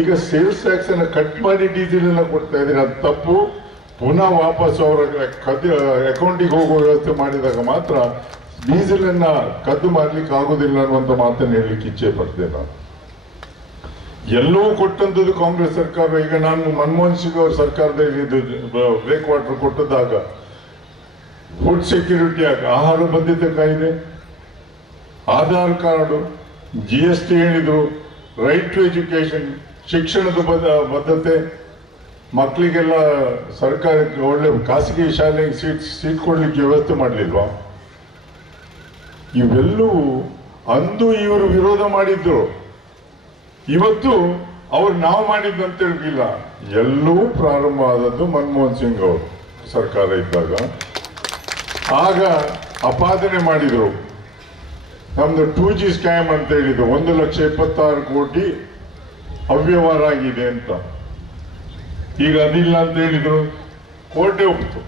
ಈಗ ಸೇಲ್ಸ್ ಟ್ಯಾಕ್ಸ್ ಅನ್ನು ಕಟ್ ಮಾಡಿ ಡೀಸೆಲ್ ಅನ್ನ ಕೊಡ್ತಾ ಇದ್ದೀರಿ. ಅದು ತಪ್ಪು. ಪುನಃ ವಾಪಸ್ ಅವರ ಅಕೌಂಟಿಗೆ ಹೋಗುವ ವ್ಯವಸ್ಥೆ ಮಾಡಿದಾಗ ಮಾತ್ರ ಡೀಸೆಲ್ ಅನ್ನ ಕದ್ದು ಮಾಡ್ಲಿಕ್ಕೆ ಆಗೋದಿಲ್ಲ ಅನ್ನುವಂಥ ಮಾತನ್ನು ಹೇಳಲಿಕ್ಕೆ ಇಚ್ಛೆ ಪಡ್ತೇನೆ ನಾನು. ಎಲ್ಲವೂ ಕೊಟ್ಟಂಥದ್ದು ಕಾಂಗ್ರೆಸ್ ಸರ್ಕಾರ. ಈಗ ನಾನು ಮನಮೋಹನ್ ಸಿಂಗ್ ಅವ್ರ ಸರ್ಕಾರದಲ್ಲಿ ಬ್ರೇಕ್ ವಾಟರ್ ಕೊಟ್ಟದಾಗ ಫುಡ್ ಸೆಕ್ಯೂರಿಟಿ ಆಗಿ ಆಹಾರ ಭದ್ರತೆ ಕಾಯ್ದೆ, ಆಧಾರ್ ಕಾರ್ಡು, GST ಹೇಳಿದ್ರು, ರೈಟ್ ಟು ಎಜುಕೇಶನ್, ಶಿಕ್ಷಣದ ಭದ್ರತೆ, ಮಕ್ಕಳಿಗೆಲ್ಲ ಸರ್ಕಾರಕ್ಕೆ ಒಳ್ಳೆ ಖಾಸಗಿ ಶಾಲೆಗೆ ಸೀಟ್ ಕೊಡ್ಲಿಕ್ಕೆ ವ್ಯವಸ್ಥೆ ಮಾಡಲಿಲ್ವಾ? ಇವೆಲ್ಲವೂ ಅಂದು ಇವರು ವಿರೋಧ ಮಾಡಿದ್ರು. ಇವತ್ತು ಅವ್ರು ನಾವು ಮಾಡಿದ್ದು ಅಂತ ಹೇಳಿಲ್ಲ. ಎಲ್ಲವೂ ಪ್ರಾರಂಭ ಆದದ್ದು ಮನಮೋಹನ್ ಸಿಂಗ್ ಅವರು ಸರ್ಕಾರ ಇದ್ದಾಗ. ಆಗ ಅಪಾದನೆ ಮಾಡಿದ್ರು. ನಮ್ದು 2G ಸ್ಕ್ಯಾಮ್ ಅಂತ ಹೇಳಿದ್ರು. 1,26,000 ಕೋಟಿ ಅವ್ಯವಹಾರ ಆಗಿದೆ ಅಂತ. ಈಗ ಅದಿಲ್ಲ ಅಂತ ಹೇಳಿದ್ರು. ಕೋರ್ಟೇ ಒಪ್ಪಿತು.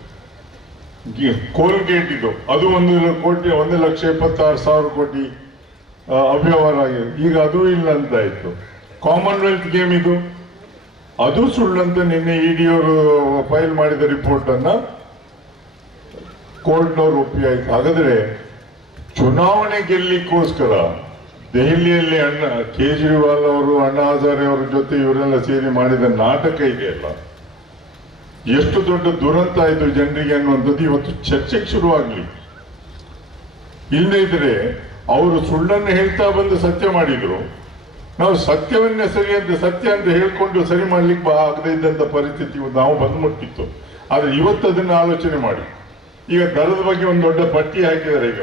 ಕೋಲ್ಗೇಟ್ ಇದು ಅದು 1,26,000 ಕೋಟಿ ಅವ್ಯವಹಾರ ಆಗಿದೆ. ಈಗ ಅದು ಇಲ್ಲ ಅಂತ ಆಯ್ತು. ಕಾಮನ್ವೆಲ್ತ್ ಗೇಮ್ ಇದು ಅದು ಸುಳ್ಳಂತ ನಿನ್ನೆ ED ಅವರು ಫೈಲ್ ಮಾಡಿದ ರಿಪೋರ್ಟ್ ಅನ್ನ ಕೋರ್ಟ್ನವ್ರು ಒಪ್ಪಿ ಆಯ್ತು. ಹಾಗಾದ್ರೆ ಚುನಾವಣೆ ಗೆಲ್ಲಿಕ್ಕೋಸ್ಕರ ದೆಹಲಿಯಲ್ಲಿ ಕೇಜ್ರಿವಾಲ್ ಅವರು, ಅಣ್ಣಾ ಹಜಾರೆ ಅವರ ಜೊತೆ ಇವರೆಲ್ಲ ಸೇರಿ ಮಾಡಿದ ನಾಟಕ ಇದೆಯಲ್ಲ, ಎಷ್ಟು ದೊಡ್ಡ ದುರಂತ ಆಯ್ತು ಜನರಿಗೆ ಅನ್ನುವಂಥದ್ದು ಇವತ್ತು ಚರ್ಚೆಗೆ ಶುರುವಾಗ್ಲಿ. ಇಲ್ಲದೇ ಇದ್ರೆ ಅವರು ಸುಳ್ಳನ್ನು ಹೇಳ್ತಾ ಬಂದು ಸತ್ಯ ಮಾಡಿದ್ರು. ನಾವು ಸತ್ಯವನ್ನೇ ಸತ್ಯ ಅಂತ ಹೇಳ್ಕೊಂಡು ಸರಿ ಮಾಡ್ಲಿಕ್ಕೆ ಆಗದೇ ಇದ್ದಂತ ಪರಿಸ್ಥಿತಿ ನಾವು ಬಂದ್ಬಿಟ್ಟಿತ್ತು. ಆದ್ರೆ ಇವತ್ತು ಅದನ್ನ ಆಲೋಚನೆ ಮಾಡಿ. ಈಗ ದರದ ಬಗ್ಗೆ ಒಂದು ದೊಡ್ಡ ಪಟ್ಟಿ ಹಾಕಿದ್ದಾರೆ. ಈಗ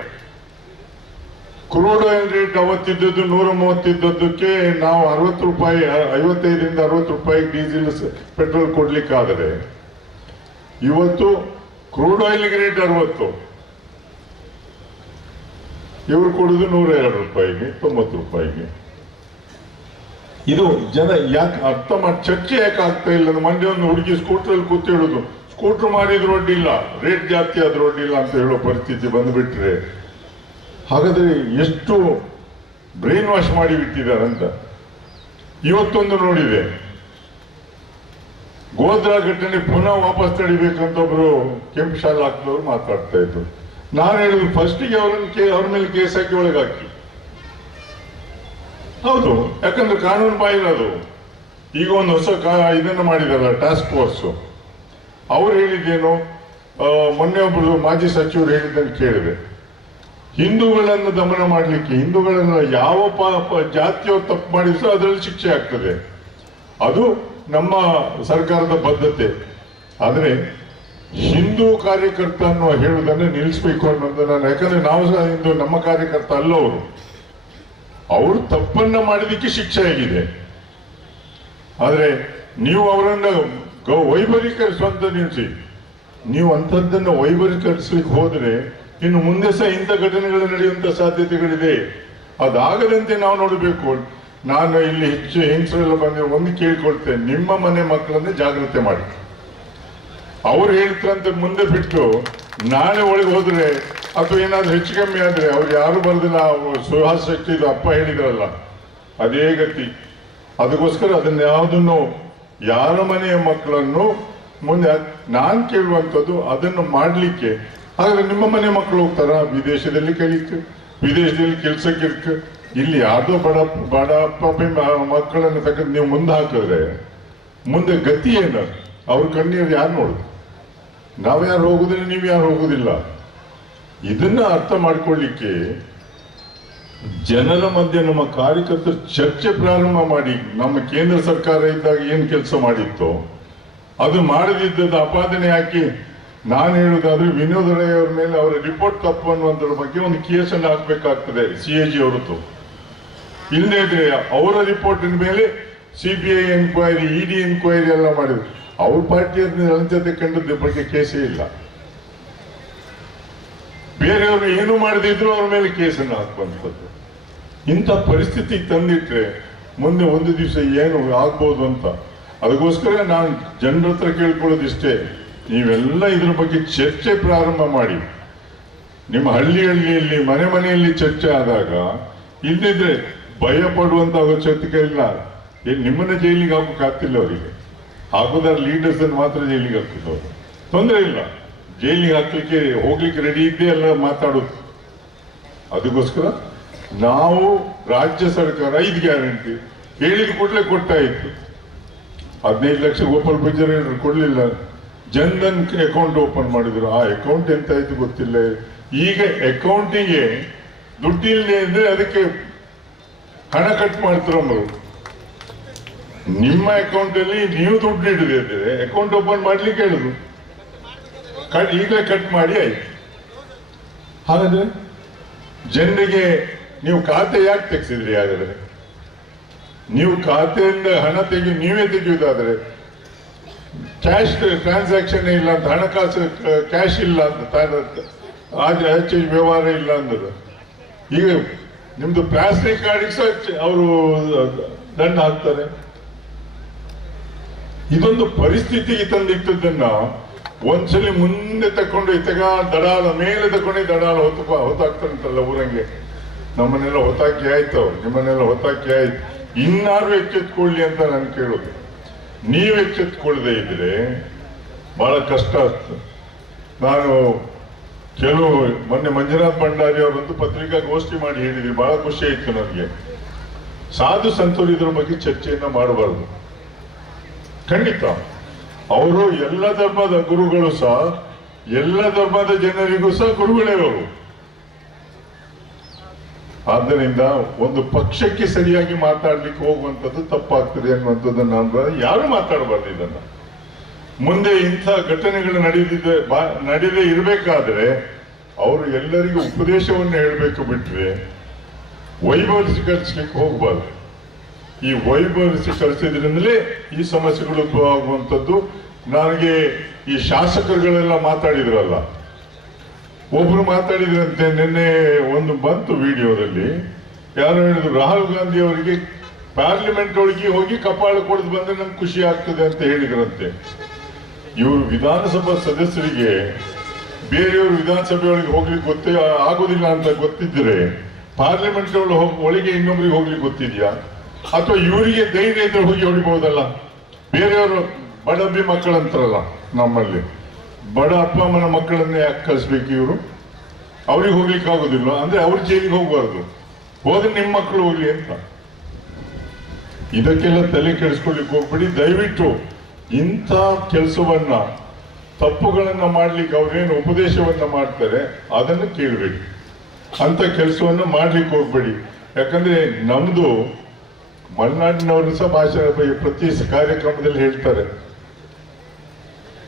ಕ್ರೂಡ್ ಆಯಿಲ್ ರೇಟ್ ಅವತ್ತಿದ್ದದ್ದು 130 ಇದ್ದದ್ದಕ್ಕೆ ನಾವು 60 ರೂಪಾಯಿ 55ರಿಂದ 60 ರೂಪಾಯಿ ಡೀಸೆಲ್ ಪೆಟ್ರೋಲ್ ಕೊಡ್ಲಿಕ್ಕಾದರೆ ಇವತ್ತು ಕ್ರೂಡ್ ಆಯಿಲ್ಗೆ ರೇಟ್ 60, ಇವರು ಕೊಡುದು 102 ರೂಪಾಯಿಗೆ 90 ರೂಪಾಯಿಗೆ. ಇದು ಜನ ಯಾಕೆ ಅರ್ಥ ಮಾಡಿ ಚರ್ಚೆ ಯಾಕೆ ಆಗ್ತಾ ಇಲ್ಲ? ಮಂಡ್ಯ ಒಂದು ಹುಡುಗಿ ಸ್ಕೂಟ್ರಲ್ಲಿ ಕೂತು ಹೇಳುದು, ಸ್ಕೂಟರ್ ಮಾಡಿದ್ರು ಅಡ್ಡಿಲ್ಲ, ರೇಟ್ ಜಾಸ್ತಿ ಆದ್ರೂ ಅಡ್ಡಿಲ್ಲ ಅಂತ ಹೇಳೋ ಪರಿಸ್ಥಿತಿ ಬಂದುಬಿಟ್ರೆ ಹಾಗಾದ್ರೆ ಎಷ್ಟು ಬ್ರೈನ್ ವಾಶ್ ಮಾಡಿ ಬಿಟ್ಟಿದ್ದಾರೆ ಅಂತ. ಇವತ್ತೊಂದು ನೋಡಿದೆ, ಗೋಧ್ರಾ ಘಟನೆ ಪುನಃ ವಾಪಸ್ ತಡಿಬೇಕಂತ ಒಬ್ರು ಕೆಂಪು ಶಾಲೆ ಹಾಕಿದವರು ಮಾತಾಡ್ತಾ ಇದ್ರು. ನಾನು ಹೇಳಿದ್ರು ಫಸ್ಟಿಗೆ ಅವ್ರ ಮೇಲೆ ಕೇಸ್ ಹಾಕಿ ಒಳಗಾಕಿ. ಹೌದು, ಯಾಕಂದ್ರೆ ಕಾನೂನು ಬಾಹಿರದು. ಈಗ ಒಂದು ಹೊಸ ಇದನ್ನು ಮಾಡಿದಾರಲ್ಲ ಟಾಸ್ಕ್ ಫೋರ್ಸ್, ಅವ್ರು ಹೇಳಿದ್ದೇನು, ಮೊನ್ನೆ ಒಬ್ರು ಮಾಜಿ ಸಚಿವರು ಹೇಳಿದ್ದನ್ನು ಕೇಳಿದೆ, ಹಿಂದೂಗಳನ್ನು ದಮನ ಮಾಡಲಿಕ್ಕೆ ಹಿಂದೂಗಳನ್ನ ಯಾವ ಜಾತಿಯವರು ತಪ್ಪು ಮಾಡಿದ್ರು ಅದರಲ್ಲಿ ಶಿಕ್ಷೆ ಆಗ್ತದೆ, ಅದು ನಮ್ಮ ಸರ್ಕಾರದ ಬದ್ಧತೆ. ಆದರೆ ಹಿಂದೂ ಕಾರ್ಯಕರ್ತ ಅನ್ನುವ ಹೇಳುವುದನ್ನು ನಿಲ್ಲಿಸಬೇಕು ಅನ್ನೋದು ನಾನು, ಯಾಕಂದ್ರೆ ನಾವು ಸಹ ಹಿಂದೂ, ನಮ್ಮ ಕಾರ್ಯಕರ್ತ ಅಲ್ಲ ಅವರು ತಪ್ಪನ್ನ ಮಾಡಿದಕ್ಕೆ ಶಿಕ್ಷೆ ಆಗಿದೆ. ಆದರೆ ನೀವು ಅವರನ್ನ ವೈಭವೀಕರಿಸುವಂತ ನಿಲ್ಲಿಸಿ, ನೀವು ಅಂಥದ್ದನ್ನು ವೈಭವೀಕರಿಸಲಿಕ್ಕೆ ಹೋದ್ರೆ ಇನ್ನು ಮುಂದೆ ಸಹ ಇಂಥ ಘಟನೆಗಳು ನಡೆಯುವಂತ ಸಾಧ್ಯತೆಗಳಿದೆ. ಅದಾಗದಂತೆ ನಾವು ನೋಡಬೇಕು. ನಾನು ಇಲ್ಲಿ ಹೆಚ್ಚು ಹೆಂಗಸರೆಲ್ಲ ಬಂದು ಒಂದು ಕೇಳ್ಕೊಳ್ತೇನೆ, ನಿಮ್ಮ ಮನೆ ಮಕ್ಕಳನ್ನೇ ಜಾಗ್ರತೆ ಮಾಡಿ. ಅವ್ರು ಹೇಳ್ತಾರಂತ ಮುಂದೆ ಬಿಟ್ಟು ನಾಳೆ ಒಳಗೆ ಹೋದ್ರೆ ಅಥವಾ ಏನಾದ್ರೂ ಹೆಚ್ಚು ಕಮ್ಮಿ ಆದ್ರೆ ಅವ್ರು ಯಾರು ಬರೋದಿಲ್ಲ. ಸುಹಾಸ್ ಶೆಟ್ಟಿ ಅಪ್ಪ ಹೇಳಿದ್ರಲ್ಲ, ಅದೇ ಗತಿ. ಅದಕ್ಕೋಸ್ಕರ ಅದನ್ನ ಯಾವುದನ್ನು ಯಾರ ಮನೆಯ ಮಕ್ಕಳನ್ನು ಮುಂದೆ ನಾನು ಕೇಳುವಂಥದ್ದು ಅದನ್ನು ಮಾಡಲಿಕ್ಕೆ. ಹಾಗಾದ್ರೆ ನಿಮ್ಮ ಮನೆ ಮಕ್ಕಳು ಹೋಗ್ತಾರ ವಿದೇಶದಲ್ಲಿ ಕಲಿತು, ವಿದೇಶದಲ್ಲಿ ಕೆಲ್ಸಕ್ಕೆ ಇರ್ಕ, ಇಲ್ಲಿ ಯಾರ್ದೋ ಬಡ ಅಪ್ಪ ಮಕ್ಕಳನ್ನು ತಗೊಂಡು ನೀವು ಮುಂದೆ ಹಾಕಿದ್ರೆ ಮುಂದೆ ಗತಿ ಏನು? ಅವ್ರ ಕಣ್ಣೀರು ಯಾರು ನೋಡುದು? ನಾವ್ಯಾರು ಹೋಗುದಿಲ್ಲ, ನೀವು ಯಾರು ಹೋಗುದಿಲ್ಲ. ಇದನ್ನ ಅರ್ಥ ಮಾಡ್ಕೊಳ್ಳಿಕ್ಕೆ ಜನರ ಮಧ್ಯೆ ನಮ್ಮ ಕಾರ್ಯಕರ್ತರು ಚರ್ಚೆ ಪ್ರಾರಂಭ ಮಾಡಿ, ನಮ್ಮ ಕೇಂದ್ರ ಸರ್ಕಾರ ಇದ್ದಾಗ ಏನು ಕೆಲಸ ಮಾಡಿತ್ತೋ ಅದು ಮಾಡದಿದ್ದದ ಅಪಾದನೆ ಹಾಕಿ, ನಾನು ಹೇಳುವುದಾದ್ರೆ ವಿನೋದ್ ರೈ ಅವರ ಮೇಲೆ ಅವರ ರಿಪೋರ್ಟ್ ತಪ್ಪು ಅನ್ನುವಂಥದ್ರ ಬಗ್ಗೆ ಒಂದು ಕೇಸನ್ನು ಹಾಕಬೇಕಾಗ್ತದೆ CAG ಅವರದ್ದು. ಇಲ್ಲದೇ ಇದ್ರೆ ಅವರ ರಿಪೋರ್ಟಿನ ಮೇಲೆ CBI ಎನ್ಕ್ವೈರಿ, ED ಎನ್ಕ್ವೈರಿ ಎಲ್ಲ ಮಾಡಿದ್ರು. ಅವ್ರ ಪಾರ್ಟಿಯ ಲಂಚತೆ ಕಂಡದ ಬಗ್ಗೆ ಕೇಸೇ ಇಲ್ಲ. ಬೇರೆಯವರು ಏನು ಮಾಡದಿದ್ರು ಅವ್ರ ಮೇಲೆ ಕೇಸನ್ನು ಹಾಕುವಂಥದ್ದು. ಇಂಥ ಪರಿಸ್ಥಿತಿಗೆ ತಂದಿಟ್ರೆ ಮುಂದೆ ಒಂದು ದಿವಸ ಏನು ಆಗ್ಬೋದು ಅಂತ. ಅದಕ್ಕೋಸ್ಕರ ನಾನು ಜನರ ಹತ್ರ ಕೇಳ್ಕೊಳ್ಳೋದಿಷ್ಟೇ, ನೀವೆಲ್ಲ ಇದ್ರ ಬಗ್ಗೆ ಚರ್ಚೆ ಪ್ರಾರಂಭ ಮಾಡಿ. ನಿಮ್ಮ ಹಳ್ಳಿಯಲ್ಲಿ ಮನೆಯಲ್ಲಿ ಚರ್ಚೆ ಆದಾಗ, ಇಲ್ಲದಿದ್ರೆ ಭಯ ಪಡುವಂತ ಅವಶ್ಯಕತೆ ಇಲ್ಲ. ನಿಮ್ಮನ್ನ ಜೈಲಿಗೆ ಹಾಕಕ್ಕಾಗ್ತಿಲ್ಲ ಅವರಿಗೆ, ಹಾಕೋದಾರ ಲೀಡರ್ಸ್ ಅನ್ನು ಮಾತ್ರ ಜೈಲಿಗೆ ಹಾಕಿದವರು, ತೊಂದರೆ ಇಲ್ಲ. ಜೈಲಿಗೆ ಹಾಕ್ಲಿಕ್ಕೆ ಹೋಗ್ಲಿಕ್ಕೆ ರೆಡಿ ಇದ್ದೇ ಎಲ್ಲ ಮಾತಾಡೋದು. ಅದಕ್ಕೋಸ್ಕರ ನಾವು ರಾಜ್ಯ ಸರ್ಕಾರ 5 ಗ್ಯಾರಂಟಿ ಹೇಳಿದ ಕೂಡಲೇ ಕೊಡ್ತಾ ಇತ್ತು. 15 ಲಕ್ಷ ಗೋಪಾಲ್ ಪೂಜಾರಿ ಕೊಡ್ಲಿಲ್ಲ. ಜನ್ಧನ್ ಅಕೌಂಟ್ ಓಪನ್ ಮಾಡಿದ್ರು. ಆ ಅಕೌಂಟ್ ಎಂತ ಆಯ್ತು ಗೊತ್ತಿಲ್ಲ. ಈಗ ಅಕೌಂಟಿಗೆ ದುಡ್ಡಿಲ್ಲದೆ ಇದ್ರೆ ಅದಕ್ಕೆ ಹಣ ಕಟ್ ಮಾಡ್ತಾರಮ್ಮ. ನಿಮ್ಮ ಅಕೌಂಟ್ ಅಲ್ಲಿ ನೀವು ದುಡ್ಡು ಹಿಡಿದಿದ್ರೆ ಅಕೌಂಟ್ ಓಪನ್ ಮಾಡ್ಲಿಕ್ಕೆ ಹೇಳುದು, ಈಗಲೇ ಕಟ್ ಮಾಡಿ ಆಯ್ತು. ಹಾಗಾದ್ರೆ ಜನರಿಗೆ ನೀವು ಖಾತೆ ಯಾಕೆ ತೆಗೆಸಿದ್ರಿ? ಹಾಗಾದ್ರೆ ನೀವು ಖಾತೆಯಿಂದ ಹಣ ನೀವೇ ತೆಗೆಯುವುದಾದ್ರೆ ಕ್ಯಾಶ್ ಟ್ರಾನ್ಸಾಕ್ಷನ್ ಇಲ್ಲ ಅಂತ, ಹಣಕಾಸು ಕ್ಯಾಶ್ ಇಲ್ಲ ಅಂತ, ಆಚೆ ವ್ಯವಹಾರ ಇಲ್ಲ ಅಂದ್ರು. ಈಗ ನಿಮ್ದು ಪ್ಲಾಸ್ಟಿಕ್ ಕಾರ್ಡಿಗೆ ಸಹ ಅವರು ದಂಡ ಹಾಕ್ತಾರೆ. ಇದೊಂದು ಪರಿಸ್ಥಿತಿಗೆ ತಂದಿಟ್ಟದನ್ನ ಒಂದ್ಸಲಿ ಮುಂದೆ ತಕೊಂಡು ದಡಾಲ ಮೇಲೆ ತಗೊಂಡು ದಡಾಲ ಹೊತ್ತಾಕ್ತಾರಂತಲ್ಲ ಊರಂಗೆ. ನಮ್ಮನ್ನೆಲ್ಲ ಹೊತ್ತಾಕಿ ಆಯ್ತು, ನಿಮ್ಮನ್ನೆಲ್ಲ ಹೊತ್ತಾಕಿ ಆಯ್ತು, ಇನ್ನಾರು ಎಚ್ಚೆತ್ಕೊಳ್ಳಿ ಅಂತ ನಾನು ಕೇಳೋದು. ನೀವು ಎಚ್ಚೆತ್ಕೊಳ್ಳದೆ ಇದ್ರೆ ಬಹಳ ಕಷ್ಟ ಆಗ್ತದೆ. ನಾನು ಮೊನ್ನೆ ಮಂಜುನಾಥ್ ಭಂಡಾರಿ ಅವರೊಂದು ಪತ್ರಿಕಾಗೋಷ್ಠಿ ಮಾಡಿ ಹೇಳಿದ್ರಿ, ಬಹಳ ಖುಷಿ ಆಯ್ತು ನನಗೆ. ಸಾಧು ಸಂತರು ಇದ್ರ ಬಗ್ಗೆ ಚರ್ಚೆಯನ್ನ ಮಾಡಬಾರ್ದು. ಖಂಡಿತ ಅವರು ಎಲ್ಲ ಧರ್ಮದ ಗುರುಗಳು ಸಹ, ಎಲ್ಲ ಧರ್ಮದ ಜನರಿಗೂ ಸಹ ಗುರುಗಳೇ ಅವರು. ಆದ್ದರಿಂದ ಒಂದು ಪಕ್ಷಕ್ಕೆ ಸರಿಯಾಗಿ ಮಾತಾಡ್ಲಿಕ್ಕೆ ಹೋಗುವಂಥದ್ದು ತಪ್ಪಾಗ್ತದೆ ಅನ್ನುವಂಥದ್ದನ್ನು ನಾನು ಯಾರು ಮಾತಾಡಬಾರ್ದು. ಇದನ್ನ ಮುಂದೆ ಇಂಥ ಘಟನೆಗಳು ನಡೆದೇ ಇರಬೇಕಾದ್ರೆ ಅವರು ಎಲ್ಲರಿಗೂ ಉಪದೇಶವನ್ನು ಹೇಳಬೇಕು ಬಿಟ್ರೆ ವೈಭವೀಕರಿಸಲಿಕ್ಕೆ ಹೋಗಬಾರ್ದು. ಈ ವೈಭವೀಕರಿಸಿದ್ರಿಂದಲೇ ಈ ಸಮಸ್ಯೆಗಳು ಉದ್ಭವ ಆಗುವಂಥದ್ದು. ನನಗೆ ಈ ಶಾಸಕರುಗಳೆಲ್ಲ ಮಾತಾಡಿದ್ರಲ್ಲ, ಒಬ್ರು ಮಾತಾಡಿದ್ರಂತೆ ನಿನ್ನೆ ಒಂದು ಬಂತು ವಿಡಿಯೋದಲ್ಲಿ, ಯಾರು ಹೇಳಿದ್ರು ರಾಹುಲ್ ಗಾಂಧಿ ಅವರಿಗೆ ಪಾರ್ಲಿಮೆಂಟ್ ಒಳಗೆ ಹೋಗಿ ಕಪಾಳ ಕೊಡದು ಬಂದ್ರೆ ನಂಗೆ ಖುಷಿ ಆಗ್ತದೆ ಅಂತ ಹೇಳಿದ್ರಂತೆ. ಇವರು ವಿಧಾನಸಭಾ ಸದಸ್ಯರಿಗೆ ಬೇರೆಯವರು ವಿಧಾನಸಭೆ ಒಳಗೆ ಹೋಗ್ಲಿಕ್ಕೆ ಗೊತ್ತೇ ಆಗೋದಿಲ್ಲ ಅಂತ ಗೊತ್ತಿದ್ರೆ ಪಾರ್ಲಿಮೆಂಟ್ ಒಳಗೆ ಇನ್ನೊಬ್ರಿಗೆ ಹೋಗ್ಲಿಕ್ಕೆ ಗೊತ್ತಿದ್ಯಾ? ಅಥವಾ ಇವರಿಗೆ ಧೈರ್ಯ ಇದ್ರೆ ಹೋಗಿ ಹೊಡಿಬಹುದಲ್ಲ? ಬೇರೆಯವರು ಬಡಬ್ಬಿ ಮಕ್ಕಳಂತಾರಲ್ಲ, ನಮ್ಮಲ್ಲಿ ಬಡ ಅಪ್ಪ ಅಮ್ಮನ ಮಕ್ಕಳನ್ನೇ ಯಾಕೆ ಕಳಿಸ್ಬೇಕು ಇವರು? ಅವ್ರಿಗೆ ಹೋಗ್ಲಿಕ್ಕೆ ಆಗೋದಿಲ್ಲ ಅಂದ್ರೆ ಅವ್ರ ಜೈಲಿಗೆ ಹೋಗ್ಬಾರ್ದು, ಹೋದ್ರೆ ನಿಮ್ಮ ಮಕ್ಕಳು ಹೋಗ್ಲಿ ಅಂತ. ಇದಕ್ಕೆಲ್ಲ ತಲೆ ಕೆಡಿಸ್ಕೊಳ್ಳಿಕ್ಕೆ ಹೋಗ್ಬೇಡಿ. ದಯವಿಟ್ಟು ಇಂಥ ಕೆಲಸವನ್ನ, ತಪ್ಪುಗಳನ್ನ ಮಾಡ್ಲಿಕ್ಕೆ ಅವ್ರೇನು ಉಪದೇಶವನ್ನ ಮಾಡ್ತಾರೆ ಅದನ್ನು ಕೇಳಬೇಡಿ, ಅಂತ ಕೆಲಸವನ್ನ ಮಾಡ್ಲಿಕ್ಕೆ ಹೋಗ್ಬೇಡಿ. ಯಾಕಂದ್ರೆ ನಮ್ದು ಮಲೆನಾಡಿನವರು ಸಹ ಭಾಷಣ ಪ್ರತಿ ಕಾರ್ಯಕ್ರಮದಲ್ಲಿ ಹೇಳ್ತಾರೆ,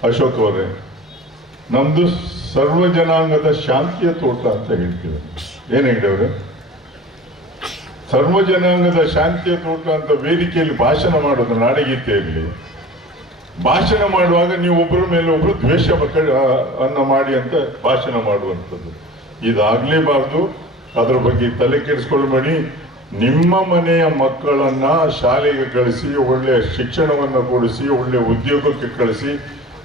ಅಶೋಕ್ ಅವರೇ, ನಮ್ದು ಸರ್ವ ಜನಾಂಗದ ಶಾಂತಿಯ ತೋಟ ಅಂತ ಹೇಳ್ತೀವಿ. ಏನ್ ಹೇಳಿದವ್ರೆ? ಸರ್ವ ಜನಾಂಗದ ಶಾಂತಿಯ ತೋಟ ಅಂತ ವೇದಿಕೆಯಲ್ಲಿ ಭಾಷಣ ಮಾಡೋದು, ನಾಡಗೀತೆಯಲ್ಲಿ ಭಾಷಣ ಮಾಡುವಾಗ ನೀವು ಒಬ್ಬರ ಮೇಲೆ ಒಬ್ರು ದ್ವೇಷ ಅನ್ನ ಮಾಡಿ ಅಂತ ಭಾಷಣ ಮಾಡುವಂಥದ್ದು ಇದಾಗ್ಲೇಬಾರ್ದು. ಅದ್ರ ಬಗ್ಗೆ ತಲೆ ಕೆಡಿಸ್ಕೊಳ್ಬೇಡಿ. ನಿಮ್ಮ ಮನೆಯ ಮಕ್ಕಳನ್ನ ಶಾಲೆಗೆ ಕಳಿಸಿ, ಒಳ್ಳೆ ಶಿಕ್ಷಣವನ್ನ ಕೊಡಿಸಿ, ಒಳ್ಳೆ ಉದ್ಯೋಗಕ್ಕೆ ಕಳಿಸಿ.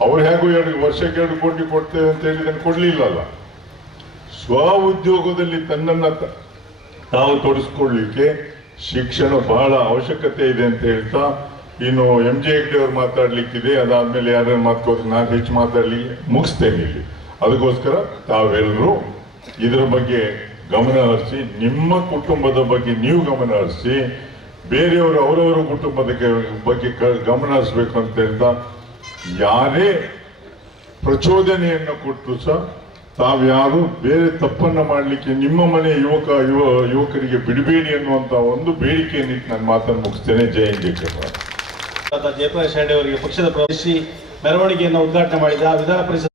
ಅವ್ರು ಹೇಗೂ ವರ್ಷಕ್ಕೆ 2 ಕೋಟಿ ಕೊಡ್ತೇವೆ ಅಂತ ಹೇಳಿ ನಾನು ಕೊಡ್ಲಿಲ್ಲಲ್ಲ. ಸ್ವ ಉದ್ಯೋಗದಲ್ಲಿ ತನ್ನನ್ನ ತಾವು ತೊಡಸ್ಕೊಳ್ಳಿಕ್ಕೆ ಶಿಕ್ಷಣ ಬಹಳ ಅವಶ್ಯಕತೆ ಇದೆ ಅಂತ ಹೇಳ್ತಾ, ಇನ್ನು MJ ಹೆಗ್ಡೆ ಅವ್ರು ಮಾತಾಡ್ಲಿಕ್ಕಿದೆ, ಅದಾದ್ಮೇಲೆ ಯಾರು ಮಾತಾಡೋದು, ನಾನು ಹೆಚ್ಚು ಮಾತಾಡ್ಲಿ ಮುಗಿಸ್ತೇನೆ ಇಲ್ಲಿ. ಅದಕ್ಕೋಸ್ಕರ ತಾವೆಲ್ಲರೂ ಇದರ ಬಗ್ಗೆ ಗಮನ ಹರಿಸಿ, ನಿಮ್ಮ ಕುಟುಂಬದ ಬಗ್ಗೆ ನೀವು ಗಮನ ಹರಿಸಿ, ಬೇರೆಯವರು ಅವರವರ ಕುಟುಂಬದ ಬಗ್ಗೆ ಗಮನ ಹರಿಸ್ಬೇಕು ಅಂತ ಹೇಳ್ತಾ, ಯಾರೇ ಪ್ರಚೋದನೆಯನ್ನು ಕೊಟ್ಟರು ಸಹ ತಾವ್ಯಾರು ಬೇರೆ ತಪ್ಪನ್ನ ಮಾಡಲಿಕ್ಕೆ ನಿಮ್ಮ ಮನೆ ಯುವಕರಿಗೆ ಬಿಡಬೇಡಿ ಅನ್ನುವಂತ ಒಂದು ಬೇಡಿಕೆಯನ್ನಿಟ್ಟು ನನ್ನ ಮಾತನ್ನು ಮುಗಿಸ್ತೇನೆ. ಜೈ ಹಿಂದ್, ಜೈ ಕರ್ನಾಟಕ. ಜಯಪ್ರಕಾಶ್ ಹೆಗಡೆ ಅವರಿಗೆ ಪಕ್ಷದ ಪ್ರವೇಶಿಸಿ ಮೆರವಣಿಗೆಯನ್ನು ಉದ್ಘಾಟನೆ ಮಾಡಿದ ವಿಧಾನ ಪರಿಷತ್